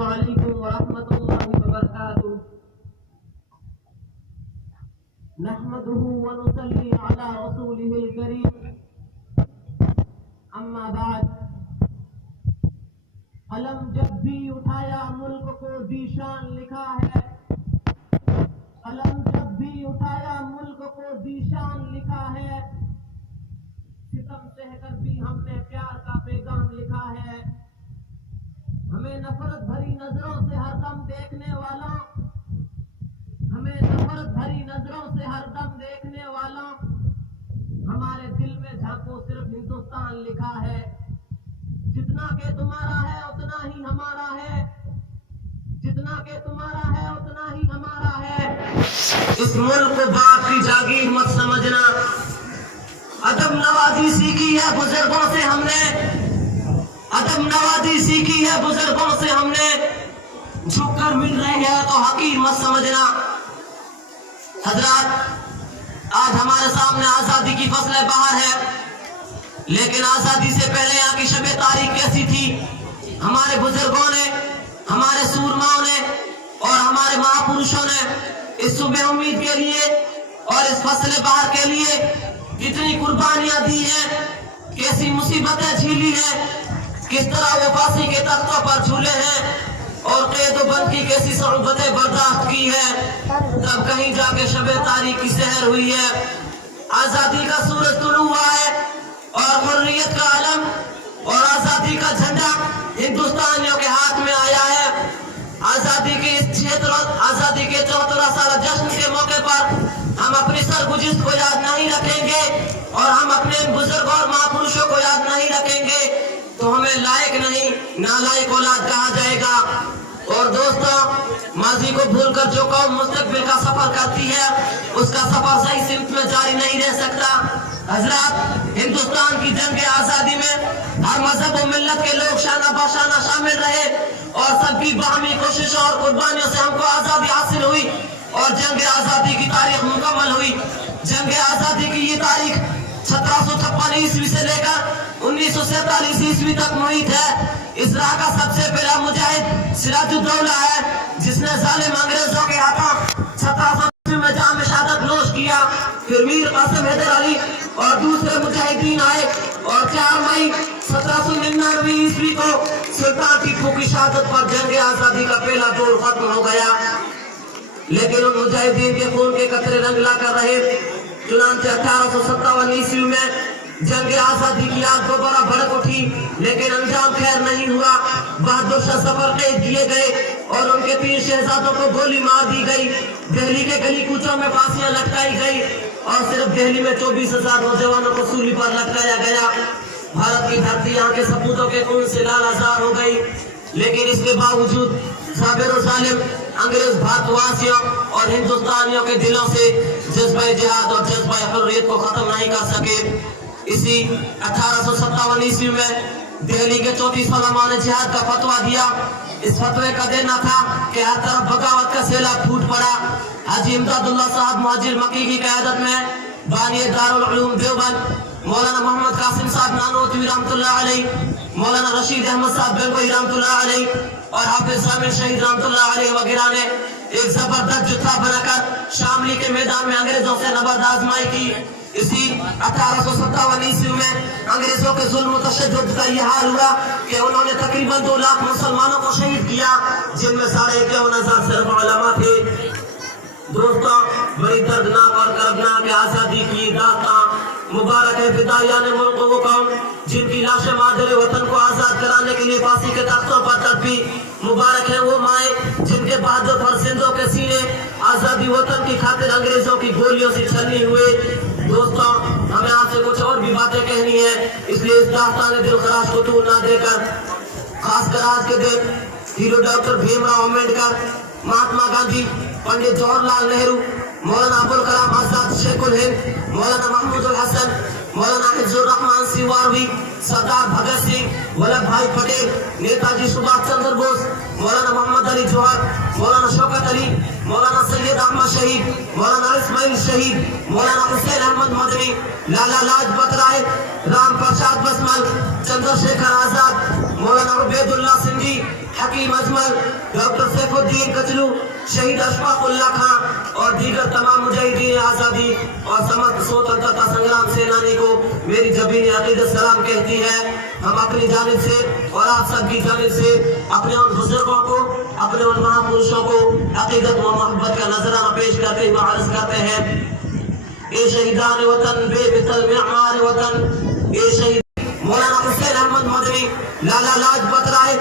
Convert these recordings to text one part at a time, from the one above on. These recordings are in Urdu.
السلام علیکم ورحمۃ اللہ وبرکاتہ نحمده ونصلي على رسوله الكريم اما بعد قلم جب بھی اٹھایا ملک کو ذیشان لکھا ہے قلم جب بھی اٹھایا ملک کو ذیشان لکھا ہے ستم سہ کر بھی ہم نے پیار کا پیغام لکھا ہے ہمیں نفرت بھری نظروں سے ہر دم دیکھنے والا ہمیں نفرت بھری نظروں سے ہر دم دیکھنے والا ہمارے دل میں جھانکو صرف ہندوستان لکھا ہے جتنا کہ تمہارا ہے اتنا ہی ہمارا ہے جتنا کہ تمہارا ہے اتنا ہی ہمارا ہے اس ملک کو باپ کی جاگیر مت سمجھنا ادب نوازی سیکھی ہے بزرگوں سے ہم نے ادب نوازی سیکھی ہے بزرگوں سے ہم نے جھک کر مل رہے ہیں تو حقیر مت سمجھنا حضرات آج ہمارے سامنے آزادی کی فصل بہار ہے لیکن آزادی سے پہلے یہاں کی شب تاریخ کیسی تھی ہمارے بزرگوں نے ہمارے سورماؤں نے اور ہمارے مہاپروشوں نے اس صبح امید کے لیے اور اس فصل بہار کے لیے کتنی قربانیاں دی ہیں کیسی مصیبتیں جھیلی ہیں کس طرح وہ پھانسی کے تختوں پر جھولے ہیں اور قید و بند کی کیسی صعوبتیں برداشت کی ہے تب کہیں جا کے شب تاریخ کی سحر ہوئی ہے آزادی کا سورج طلوع ہوا ہے اور حریت کا علم اور آزادی کا جھنڈا ہندوستانیوں کے ہاتھ میں آیا ہے آزادی کے اس 74 سالہ جشن کے موقع پر ہم اپنی سرگزشت کو یاد نہیں رکھیں گے اور ہم اپنے بزرگوں اور مہاپروشوں کو یاد نہیں رکھیں گے تو ہمیں لائق نہیں نالائق اولاد کہا جائے گا اور دوستوں ماضی کو بھول کر جو قوم مستقبل کا سفر کرتی ہے اس کا سفر صحیح سمت میں جاری نہیں رہ سکتا حضرات ہندوستان کی جنگ آزادی میں ہر مذہب و ملت کے لوگ شانہ باشانہ شامل رہے اور سب کی باہمی کوششوں اور قربانیوں سے ہم کو آزادی حاصل ہوئی اور جنگ آزادی کی تاریخ مکمل ہوئی جنگ آزادی کی یہ تاریخ 1756 عیسوی سے لے کر 1947 عیسوی تک محیط ہے اس راہ کا سب سے پہلا مجاہد سراج الدولہ ہے جس نے ظالم انگریزوں کے ہاتھوں 1700 میں جام شہادت نوش کیا پھر میر قاسم حیدر علی اور دوسرے مجاہدین آئے اور 4 مئی 1799 عیسوی کو سلطان ٹیپو کی شہادت پر جنگ آزادی کا پہلا دور ختم ہو گیا لیکن ان مجاہدین کے خون کے قطرے رنگ لا کر رہے چنانچہ 1857 عیسوی میں جنگ آزادی کی آگ دوبارہ بھڑک اٹھی لیکن انجام خیر نہیں ہوا بہادر شاہ ظفر قید کیے گئے اور ان کے 3 شہزادوں کو گولی مار دی گئی دہلی کے گلی کوچوں میں پھانسیاں لٹکائی گئی اور صرف دہلی میں 24,000 نوجوانوں کو سولی پر لٹکایا گیا بھارت کی دھرتی یہاں کے سپوتوں کے خون سے لال آزار ہو گئی لیکن اس کے باوجود صابر و ظالم انگریز بھارتواسیوں اور ہندوستانیوں کے دلوں سے جذبہ جہاد اور جذبہ حریت کو ختم نہیں کر سکے اسی 1857 عیسوی میں دہلی کے 34 علماء نے جہاد کا فتویٰ دیا اس فتوے کا دینا تھا کہ ہر طرف بغاوت کا سیلاب پھوٹ پڑا حاجی امداد اللہ صاحب مہاجر مکی کی قیادت میں بانی دارالعلوم دیوبند مولانا محمد قاسم صاحب نانوتوی رحمۃ اللہ علیہ مولانا رشید احمد صاحب گنگوئی رحمۃ اللہ علیہ اور حافظ ثامر شہید رحمۃ اللہ علیہ وغیرہ نے ایک زبردست جتھا بنا کر شاملی کے میدان میں انگریزوں سے نبرد آزمائی کی اسی 1857 عیسوی میں انگریزوں کے ظلم و تشدد کا یہ حال ہوا کہ انہوں نے تقریباً 2 لاکھ مسلمانوں کو شہید کیا جن میں 51,000 صرف علماء تھے دوستوں بڑی دردناک اور کربناک آزادی کی داستان مبارک ہے فدائیان ملک وہ قوم جن کی لاشیں مادر وطن کو آزاد کرانے کے لیے پھانسی کے تختوں پر تڑپی مبارک ہے وہ مائیں جن کے بہادر فرزندوں کے سینے آزادی وطن کی خاطر انگریزوں کی گولیوں سے چھلنی ہوئے دوستوں ہمیں آپ سے کچھ اور بھی باتیں کہنی ہے اس لیے اس داستان دل خراش کو طول نہ دے کر خاص کر آج کے دن ہیرو ڈاکٹر بھیم راؤ امبیڈکر مہاتما گاندھی پنڈت جواہر لال نہرو مولانا ابوالکلام آزاد شیخ الہند مولانا محمود الحسن مولانا حفظ الرحمان سیواروی سردار بھگت سنگھ ولبھ بھائی پٹیل نیتا جی سبھاش چندر بوس مولانا محمد علی جوہر مولانا شوکت علی مولانا سید احمد شہید مولانا اسماعیل شہید مولانا حسین احمد مدنی لالا لاجپت رائے رام پرساد بسمل چندر شیکھر آزاد مولانا عبید اللہ سندھی سندھی حکیم اجمل ڈاکٹر سیف الدین کچلو شہید اشفاق اللہ خان اور دیگر تمام مجاہدین آزادی اور سمت سوتنترتا سنگرام سینانی کو میری جبین عقیدت سلام کہتی ہے. ہم اپنی جانب سے اور آپ سب کی جانب سے اپنے ان بزرگوں کو اپنے ان مہاپرشوں کو عقیدت و محبت کا نذرانہ پیش کرتے ہوئے عرض کرتے ہیں. اے شہیدان وطن بے مثل معمار وطن، اے شہید مولانا حسین احمد مدنی، لالا لاجپت رائے،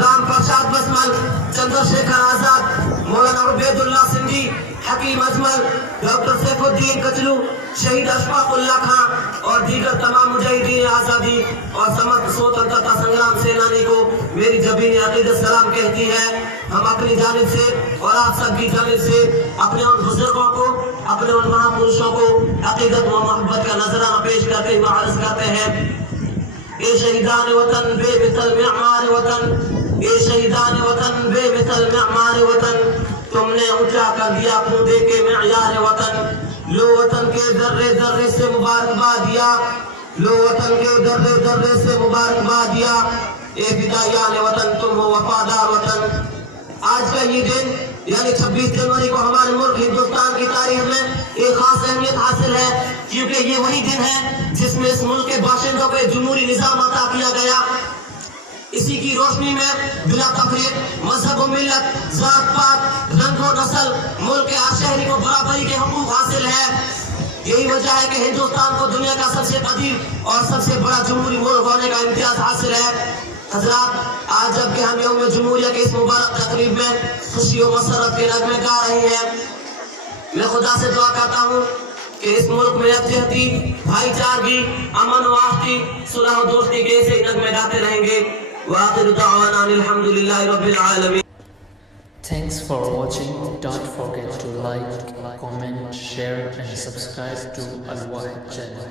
رام پرساد بسمل، چندر شیکھر آزاد، مولانا عبید اللہ سندھی، حکیم اجمل، ڈاکٹر سیف الدین کچلو، شہید اشفاق اللہ خان اور دیگر تمام مجاہدین آزادی اور سمت سوتنترتا سنگرام سینانی کو میری جبین عقیدت سلام کہتی ہے. ہم اپنی جانب سے اور آپ سب کی جانب سے اپنے ان بزرگوں کو اپنے ان مہاپرشوں کو عقیدت و محبت کا نذرانہ پیش کرتے ہوئے عرض کرتے ہیں. اے شہیدان وطن بے مثل معمار وطن، اے شہیدان وطن بے مثل معمار وطن، تم نے اونچا کر دیا پودے کے معیار وطن. لو وطن کے ذرے ذرے سے مبارکباد دیا، لو وطن کے ذرے ذرے سے مبارکباد دیا. اے فدائیان وطن تم ہو وفادار وطن. آج کا یہ دن یعنی 26 جنوری کو ہمارے ملک ہندوستان کی تاریخ میں ایک خاص اہمیت حاصل ہے، کیونکہ یہ وہی دن ہے جس میں اس ملک کے باشندوں کو جمہوری نظام عطا کیا گیا. اسی کی روشنی میں بلا تفریق مذہب و ملت، ذات پات، رنگ و نسل، ملک کے ہر شہری کو برابری کے حقوق حاصل ہے. یہی وجہ ہے کہ ہندوستان کو دنیا کا سب سے قدیم اور سب سے بڑا جمہوری ملک ہونے کا امتیاز حاصل ہے. حضرات، آج جب کہ ہم یوم جمہوریہ کے اس مبارک تقریب میں خوشی و مسرت کے نغمے گا رہے ہیں، میں خدا سے دعا کرتا ہوں کہ اس ملک میں یکجہتی، بھائی چارگی، امن و آہستی، صلح و دوستی کے ایسے نغمے گاتے رہیں گے. وآخر دعوانا الحمدللہ رب العالمین. Thanks for watching. Don't forget to like, comment, share and subscribe to Al Wahid channel.